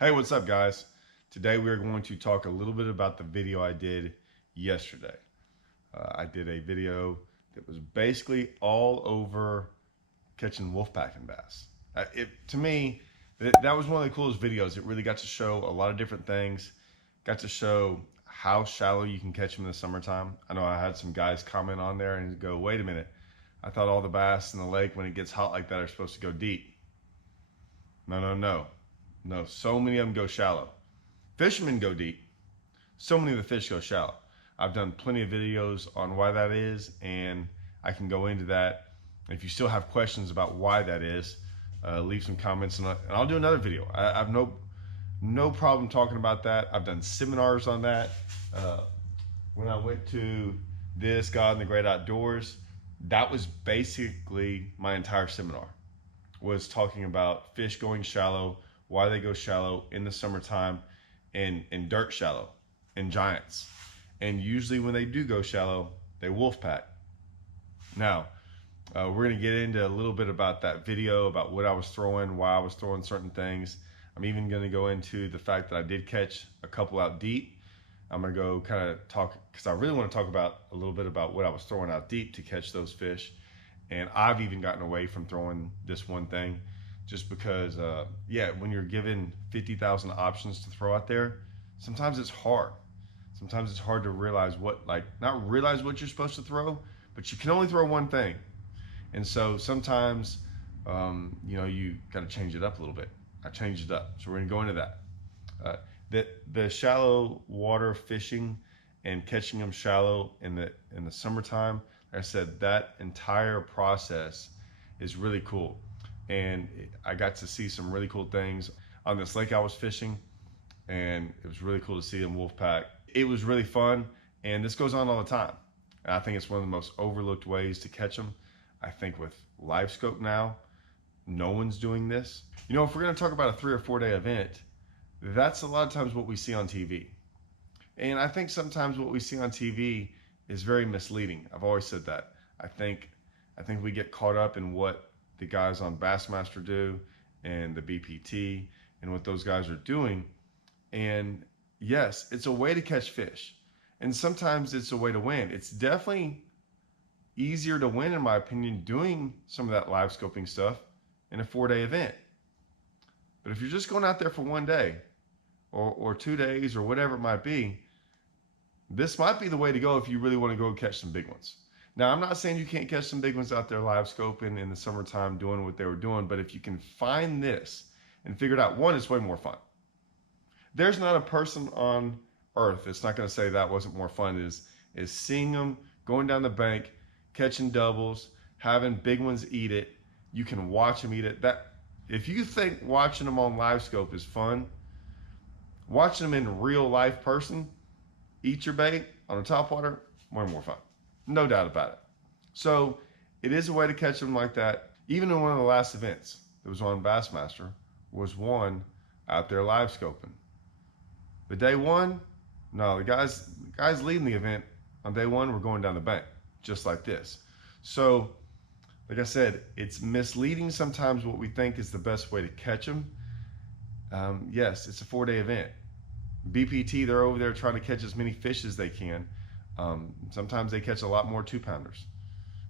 Hey, what's up, guys? Today we are going to talk a little bit about the video I did yesterday. I did a video that was basically all over catching wolfpacking bass. To me, that was one of the coolest videos. It really got to show a lot of different things. Got to show how shallow you can catch them in the summertime. I know I had some guys comment on there and go, "Wait a minute! I thought all the bass in the lake when it gets hot like that are supposed to go deep." No, no, no. No, so many of them go shallow. Fishermen go deep. So many of the fish go shallow. I've done plenty of videos on why that is, and I can go into that. If you still have questions about why that is, leave some comments, and I'll do another video. I have no problem talking about that. I've done seminars on that. When I went to this God and the Great Outdoors, that was basically my entire seminar, was talking about fish going shallow, why they go shallow in the summertime, and dirt shallow, and giants. And usually when they do go shallow, they wolf pack. Now, we're gonna get into a little bit about that video, about what I was throwing, why I was throwing certain things. I'm even gonna go into the fact that I did catch a couple out deep. I'm gonna go kind of talk, because I really want to talk about a little bit about what I was throwing out deep to catch those fish. And I've even gotten away from throwing this one thing, just because, yeah, when you're given 50,000 options to throw out there, sometimes it's hard. Sometimes it's hard to realize not realize what you're supposed to throw, but you can only throw one thing. And so sometimes, you got to change it up a little bit. I changed it up. So we're going to go into that. The shallow water fishing and catching them shallow in the summertime, like I said, that entire process is really cool. And I got to see some really cool things on this lake I was fishing, and it was really cool to see them wolf pack. It was really fun, and this goes on all the time. And I think it's one of the most overlooked ways to catch them. I think with live scope now, no one's doing this. If we're going to talk about a 3 or 4 day event, that's a lot of times what we see on TV. And I think sometimes what we see on TV is very misleading. I've always said that. I think we get caught up in what the guys on Bassmaster do and the BPT and what those guys are doing. And yes, it's a way to catch fish. And sometimes it's a way to win. It's definitely easier to win, in my opinion, doing some of that live scoping stuff in a 4 day event. But if you're just going out there for 1 day or 2 days or whatever it might be, this might be the way to go if you really want to go catch some big ones. Now, I'm not saying you can't catch some big ones out there live scoping in the summertime doing what they were doing, but if you can find this and figure it out, one, it's way more fun. There's not a person on earth that's not going to say that wasn't more fun is seeing them going down the bank, catching doubles, having big ones eat it. You can watch them eat it. If you think watching them on live scope is fun, watching them in real life person eat your bait on a topwater, way more fun. No doubt about it. So it is a way to catch them like that. Even in one of the last events that was on Bassmaster was one out there live scoping. The day one, no, the guys leading the event on day one were going down the bank, just like this. So, like I said, it's misleading sometimes what we think is the best way to catch them. Yes, it's a 4 day event. BPT, they're over there trying to catch as many fish as they can. Sometimes they catch a lot more 2-pounders,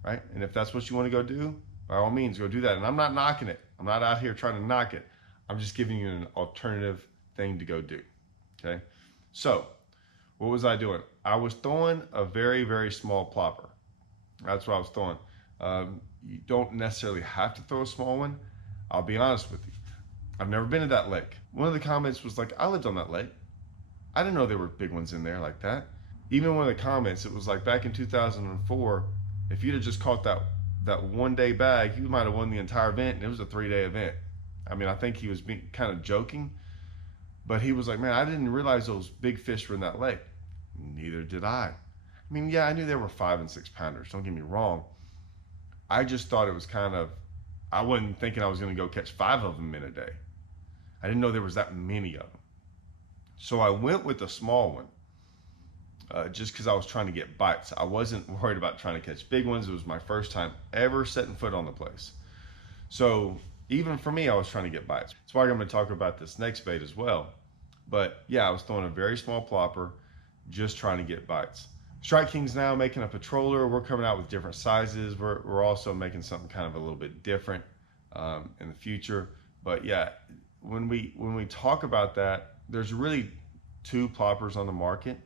right? And if that's what you want to go do, by all means, go do that. And I'm not knocking it. I'm not out here trying to knock it. I'm just giving you an alternative thing to go do, okay? So, what was I doing? I was throwing a very, very small plopper. That's what I was throwing. You don't necessarily have to throw a small one. I'll be honest with you. I've never been to that lake. One of the comments was like, I lived on that lake. I didn't know there were big ones in there like that. Even one of the comments, it was like back in 2004, if you'd have just caught that 1 day bag, you might have won the entire event, and it was a 3 day event. I mean, I think he was being kind of joking, but he was like, man, I didn't realize those big fish were in that lake. Neither did I. I mean, yeah, I knew there were 5 and 6 pounders, don't get me wrong. I just thought it was I wasn't thinking I was going to go catch 5 of them in a day. I didn't know there was that many of them. So I went with a small one, just because I was trying to get bites. I wasn't worried about trying to catch big ones. It was my first time ever setting foot on the place. So Even for me, I was trying to get bites. That's why I'm going to talk about this next bait as well. But yeah, I was throwing a very small plopper, just trying to get bites. Strike King's now making a patroller. We're coming out with different sizes. We're also making something kind of a little bit different in the future. But yeah, when we talk about that, there's really two ploppers on the market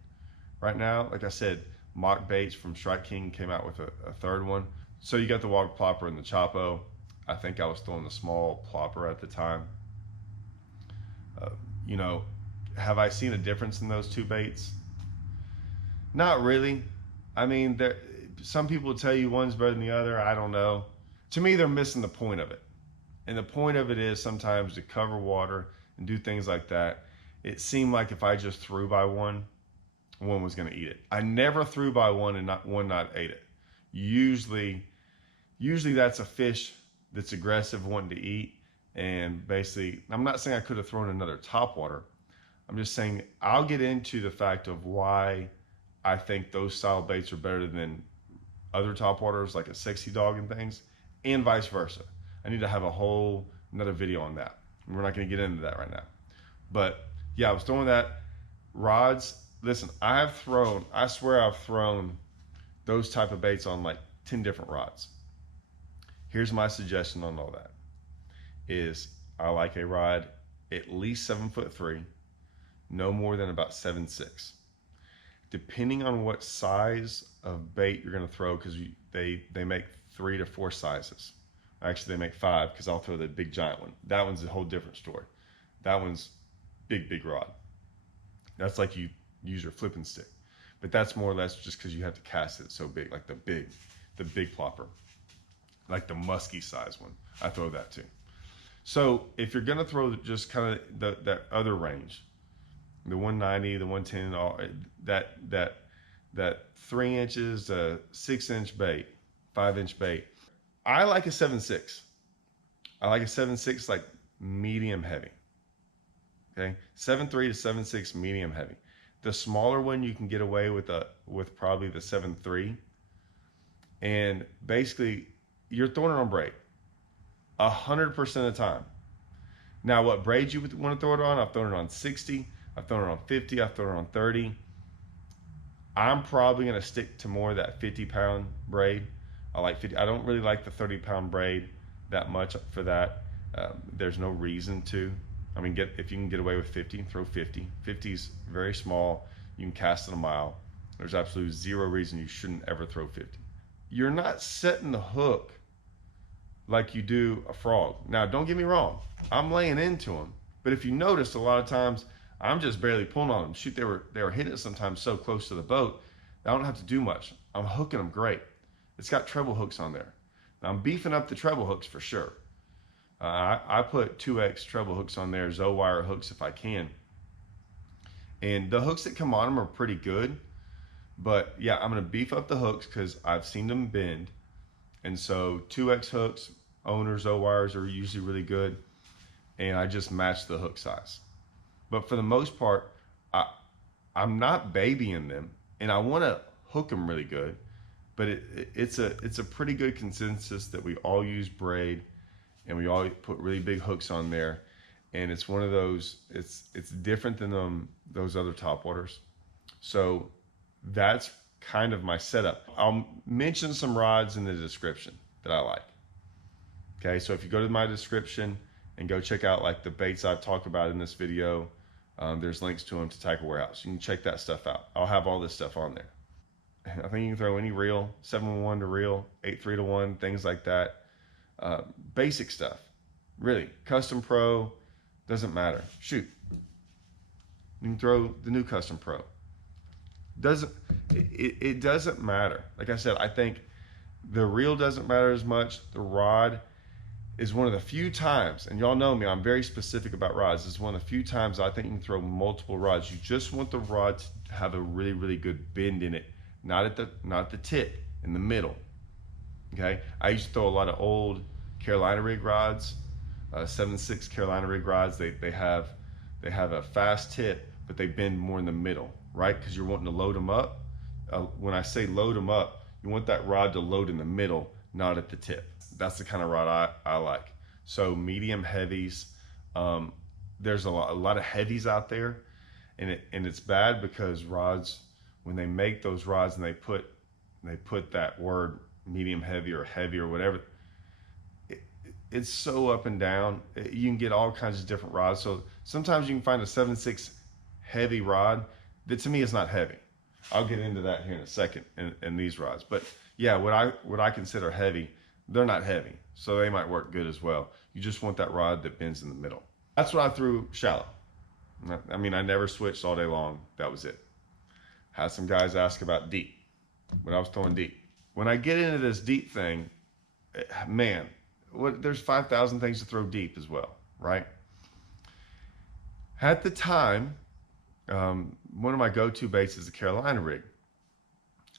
right now. Like I said, Mock Baits from Strike King came out with a third one. So you got the water plopper and the Chopo. I think I was throwing the small plopper at the time. You know, have I seen a difference in those two baits? Not really. I mean, some people tell you one's better than the other. I don't know. To me, they're missing the point of it. And the point of it is sometimes to cover water and do things like that. It seemed like if I just threw by one was going to eat it. I never threw by one and one not ate it. Usually that's a fish that's aggressive, wanting to eat. And basically, I'm not saying I could have thrown another topwater. I'm just saying I'll get into the fact of why I think those style baits are better than other topwaters like a Sexy Dog and things, and vice versa. I need to have another video on that. We're not going to get into that right now. But yeah, I was throwing that. Rods, listen, I swear I've thrown those type of baits on like 10 different rods. Here's my suggestion on all that is I like a rod at least 7'3", no more than about 7'6". Depending on what size of bait you're going to throw, because they make 3 to 4 sizes. Actually, they make 5 because I'll throw the big giant one. That one's a whole different story. That one's big rod. That's like you use your flipping stick. But that's more or less just because you have to cast it so big, like the big plopper. Like the musky size one. I throw that too. So if you're gonna throw just kind of that other range, the 190, the 110, all that 3 inches, 6-inch bait, 5-inch bait, I like a 7.6. I like a 7.6 like medium heavy. Okay, 7.3 to 7.6 medium heavy. The smaller one you can get away with probably the 7.3, and basically you're throwing it on braid 100% of the time. Now, what braids you want to throw it on? I've thrown it on 60. I've thrown it on 50. I've thrown it on 30. I'm probably going to stick to more of that 50-pound braid. I like 50. I don't really like the 30-pound braid that much for that. There's no reason to. I mean, if you can get away with 50, throw 50. 50 is very small. You can cast it a mile. There's absolutely zero reason you shouldn't ever throw 50. You're not setting the hook like you do a frog. Now, don't get me wrong. I'm laying into them. But if you notice, a lot of times, I'm just barely pulling on them. Shoot, they were hitting it sometimes so close to the boat, I don't have to do much. I'm hooking them great. It's got treble hooks on there. Now, I'm beefing up the treble hooks for sure. I put 2X treble hooks on there, Zo-wire hooks if I can. And the hooks that come on them are pretty good. But yeah, I'm going to beef up the hooks because I've seen them bend. And so 2X hooks, owner Zo-wires are usually really good. And I just match the hook size. But for the most part, I'm not babying them. And I want to hook them really good. But it's a pretty good consensus that we all use braid. And we all put really big hooks on there. And it's one of those, it's different than those other topwaters. So that's kind of my setup. I'll mention some rods in the description that I like. Okay, so if you go to my description and go check out like the baits I've talked about in this video, there's links to them to Tackle Warehouse. You can check that stuff out. I'll have all this stuff on there. I think you can throw any reel, 7-1 to reel, 8-3 to 1, things like that. Basic stuff, really. Custom Pro, doesn't matter. Shoot, you can throw the new Custom Pro. It doesn't matter. Like I said, I think the reel doesn't matter as much. The rod is one of the few times, and y'all know me, I'm very specific about rods. This is one of the few times I think you can throw multiple rods. You just want the rod to have a really, really good bend in it, not the tip, in the middle. Okay, I used to throw a lot of old Carolina rig rods, 7.6 Carolina rig rods. They have a fast tip, but they bend more in the middle, right? Because you're wanting to load them up. When I say load them up, you want that rod to load in the middle, not at the tip. That's the kind of rod I like. So medium heavies, there's a lot of heavies out there, and it's bad because rods, when they make those rods and they put that word medium heavy or heavy or whatever, it's so up and down. You can get all kinds of different rods. So sometimes you can find a 7.6 heavy rod that to me is not heavy. I'll get into that here in a second in these rods. But yeah, what I consider heavy, they're not heavy. So they might work good as well. You just want that rod that bends in the middle. That's what I threw shallow. I mean, I never switched all day long. That was it. Had some guys ask about deep, but I was throwing deep. When I get into this deep thing, man, there's 5,000 things to throw deep as well, right? At the time, one of my go-to baits is a Carolina rig.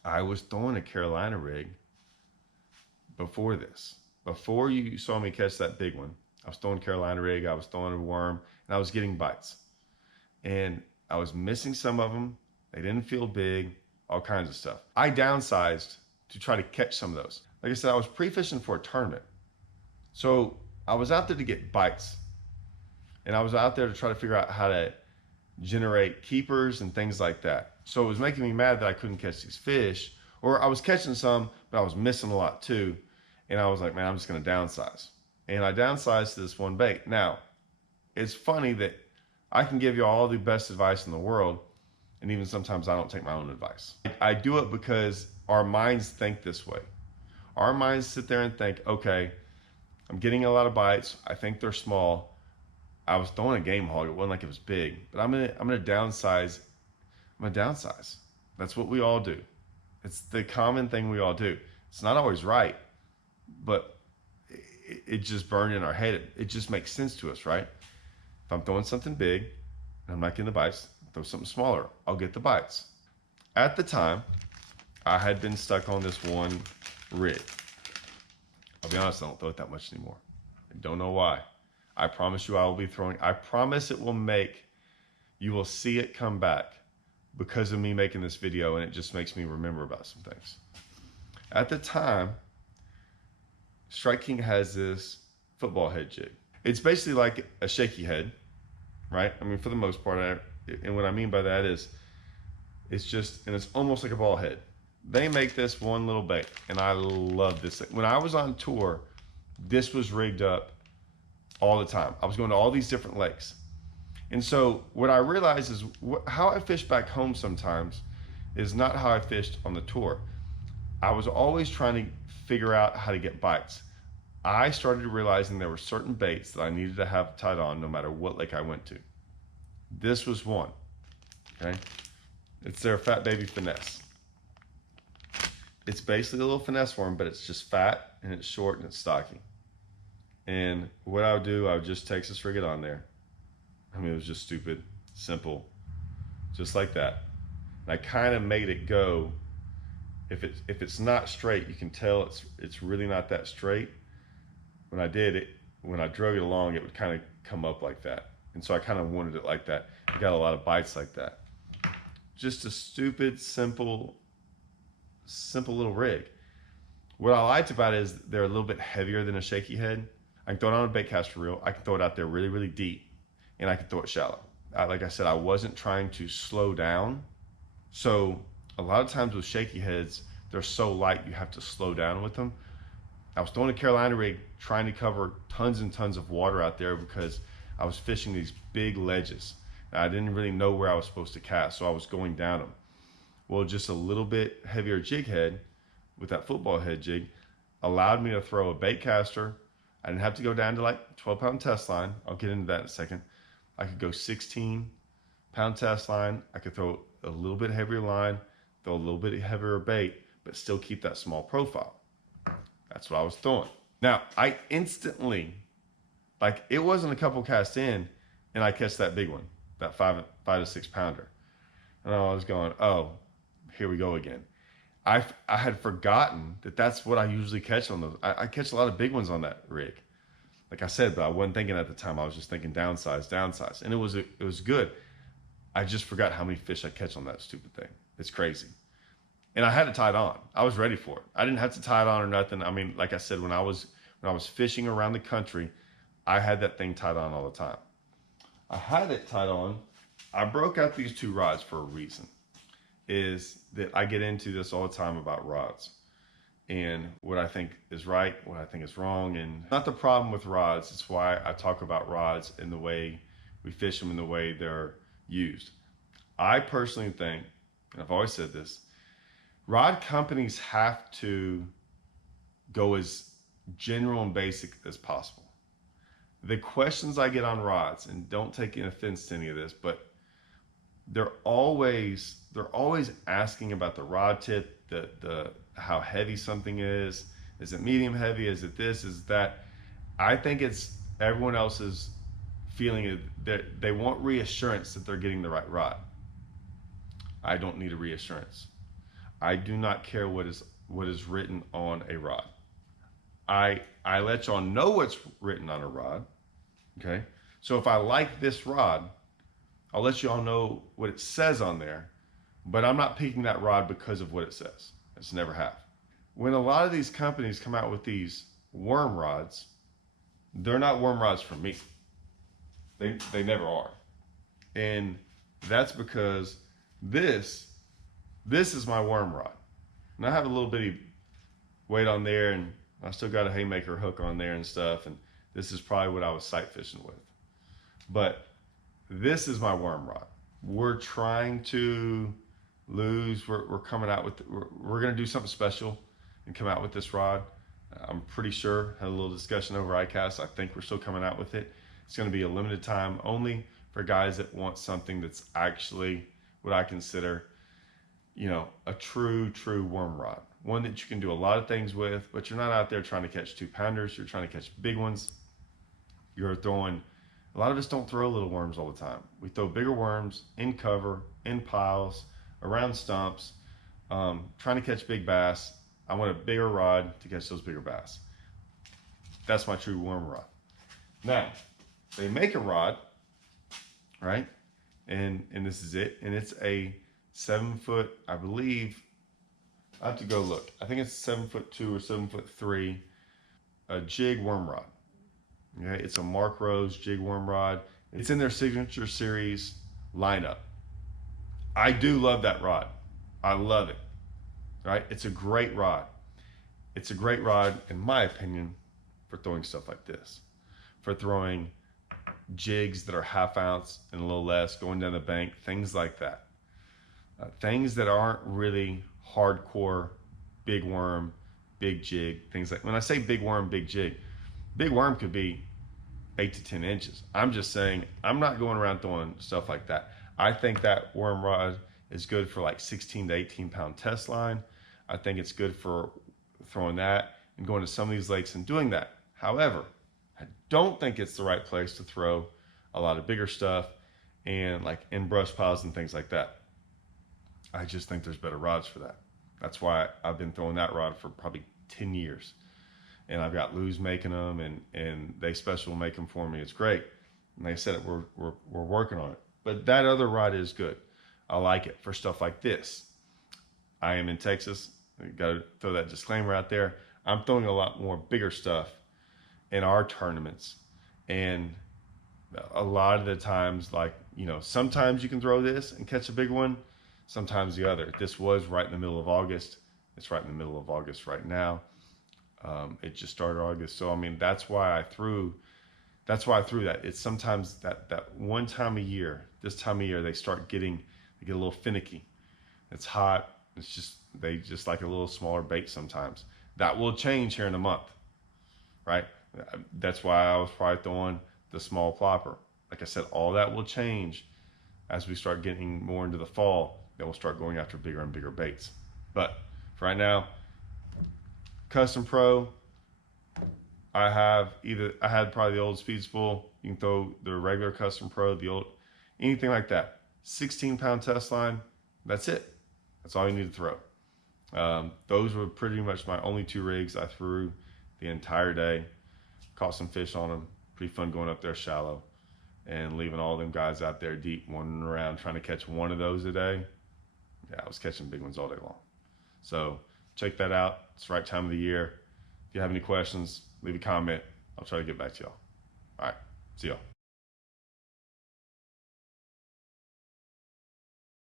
I was throwing a Carolina rig before this. Before you saw me catch that big one, I was throwing Carolina rig, I was throwing a worm, and I was getting bites. And I was missing some of them. They didn't feel big, all kinds of stuff. I downsized to try to catch some of those. Like I said, I was pre-fishing for a tournament. So I was out there to get bites. And I was out there to try to figure out how to generate keepers and things like that. So it was making me mad that I couldn't catch these fish, or I was catching some, but I was missing a lot too. And I was like, man, I'm just going to downsize. And I downsized to this one bait. Now, it's funny that I can give you all the best advice in the world, and even sometimes I don't take my own advice. I do it because our minds think this way. Our minds sit there and think, okay, I'm getting a lot of bites. I think they're small. I was throwing a game hog. It wasn't like it was big, but I'm gonna downsize. I'm gonna downsize. That's what we all do. It's the common thing we all do. It's not always right, but it just burned in our head. It just makes sense to us, right? If I'm throwing something big and I'm not getting the bites, throw something smaller, I'll get the bites. At the time, I had been stuck on this one rig. I'll be honest, I don't throw it that much anymore. I don't know why. I promise you I will be throwing. I promise it will you will see it come back because of me making this video, and it just makes me remember about some things. At the time, Strike King has this football head jig. It's basically like a shaky head, right? I mean, for the most part, and what I mean by that is it's almost like a ball head. They make this one little bait, and I love this thing. When I was on tour, this was rigged up all the time. I was going to all these different lakes. And so what I realized is how I fish back home sometimes is not how I fished on the tour. I was always trying to figure out how to get bites. I started realizing there were certain baits that I needed to have tied on no matter what lake I went to. This was one, okay? It's their Fat Baby Finesse. It's basically a little finesse worm, but it's just fat and it's short and it's stocky. And what I would do, I would just Texas rig it on there. I mean, it was just stupid, simple, just like that. And I kind of made it go. If it's not straight, you can tell it's really not that straight. When I did it, when I drug it along, it would kind of come up like that. And so I kind of wanted it like that. I got a lot of bites like that. Just a stupid, simple little rig. What I liked about it is they're a little bit heavier than a shaky head. I can throw it on a bait caster reel. I can throw it out there really, really deep, and I can throw it shallow. Like I said, I wasn't trying to slow down. So a lot of times with shaky heads, they're so light you have to slow down with them. I was throwing a Carolina rig trying to cover tons and tons of water out there because I was fishing these big ledges. I didn't really know where I was supposed to cast, so I was going down them. Well, just a little bit heavier jig head with that football head jig allowed me to throw a bait caster. I didn't have to go down to like 12-pound test line. I'll get into that in a second. I could go 16-pound test line. I could throw a little bit heavier line, throw a little bit heavier bait, but still keep that small profile. That's what I was throwing. Now, I instantly, like it wasn't a couple casts in, and I catch that big one, that 5 to 6 pounder. And I was going, oh, here we go again. I had forgotten that that's what I usually catch on those. I catch a lot of big ones on that rig. Like I said, but I wasn't thinking at the time. I was just thinking downsize. And it was good. I just forgot how many fish I catch on that stupid thing. It's crazy. And I had it tied on. I was ready for it. I didn't have to tie it on or nothing. I mean, like I said, when I was fishing around the country, I had that thing tied on all the time. I had it tied on. I broke out these two rods for a reason. Is that I get into this all the time about rods and what I think is right, what I think is wrong, and not the problem with rods. It's why I talk about rods and the way we fish them and the way they're used. I personally think, and I've always said this, rod companies have to go as general and basic as possible. The questions I get on rods, and don't take any offense to any of this, but they're always asking about the rod tip, the how heavy something is. Is it medium heavy? Is it this? Is that? I think it's everyone else's feeling that they want reassurance that they're getting the right rod. I don't need a reassurance. I do not care what is written on a rod. I let y'all know what's written on a rod. Okay? So if I like this rod, I'll let y'all know what it says on there, but I'm not picking that rod because of what it says. It's never have. When a lot of these companies come out with these worm rods, they're not worm rods for me. They never are. And that's because this is my worm rod. And I have a little bitty weight on there, and I still got a haymaker hook on there and stuff, and this is probably what I was sight fishing with. But this is my worm rod. We're trying to we're coming out with, we're going to do something special and come out with this rod. I'm pretty sure, had a little discussion over iCast. I think we're still coming out with it. It's going to be a limited time only for guys that want something that's actually what I consider, a true worm rod. One that you can do a lot of things with, but you're not out there trying to catch 2-pounders. You're trying to catch big ones. You're throwing, a lot of us don't throw little worms all the time. We throw bigger worms in cover, in piles, around stumps, trying to catch big bass. I want a bigger rod to catch those bigger bass. That's my true worm rod. Now, they make a rod, right? And this is it. And it's a 7-foot, I believe. I have to go look. I think it's 7'2" or 7'3", a jig worm rod. Okay, it's a Mark Rose jig worm rod. It's in their signature series lineup. I do love that rod. I love it. Right? It's a great rod. It's a great rod, in my opinion, for throwing stuff like this. For throwing jigs that are 1/2 ounce and a little less, going down the bank, things like that. Things that aren't really hardcore big worm, big jig, things like, when I say big worm, big jig, big worm could be 8 to 10 inches. I'm just saying, I'm not going around throwing stuff like that. I think that worm rod is good for like 16 to 18 pound test line. I think it's good for throwing that and going to some of these lakes and doing that. However, I don't think it's the right place to throw a lot of bigger stuff and like in brush piles and things like that. I just think there's better rods for that. That's why I've been throwing that rod for probably 10 years. And I've got Lou's making them, and they special make them for me. It's great. And like I said, we're working on it. But that other rod is good. I like it for stuff like this. I am in Texas. Got to throw that disclaimer out there. I'm throwing a lot more bigger stuff in our tournaments. And a lot of the times, like, sometimes you can throw this and catch a big one. Sometimes the other. This was right in the middle of August. It's right in the middle of August right now. It just started August. So, I mean, that's why I threw that. It's sometimes that one time a year, this time of year, they get a little finicky. It's hot. They just like a little smaller bait sometimes. That will change here in a month, right? That's why I was probably throwing the small plopper. Like I said, all that will change as we start getting more into the fall. Then we'll start going after bigger and bigger baits. But for right now, Custom Pro, I had probably the old Speed Spool. You can throw the regular Custom Pro, the old, anything like that. 16-pound test line, that's it. That's all you need to throw. Those were pretty much my only 2 rigs I threw the entire day. Caught some fish on them. Pretty fun going up there shallow and leaving all them guys out there deep, wandering around trying to catch one of those a day. Yeah, I was catching big ones all day long. So check that out. It's the right time of the year. If you have any questions, leave a comment. I'll try to get back to y'all. All right, see y'all.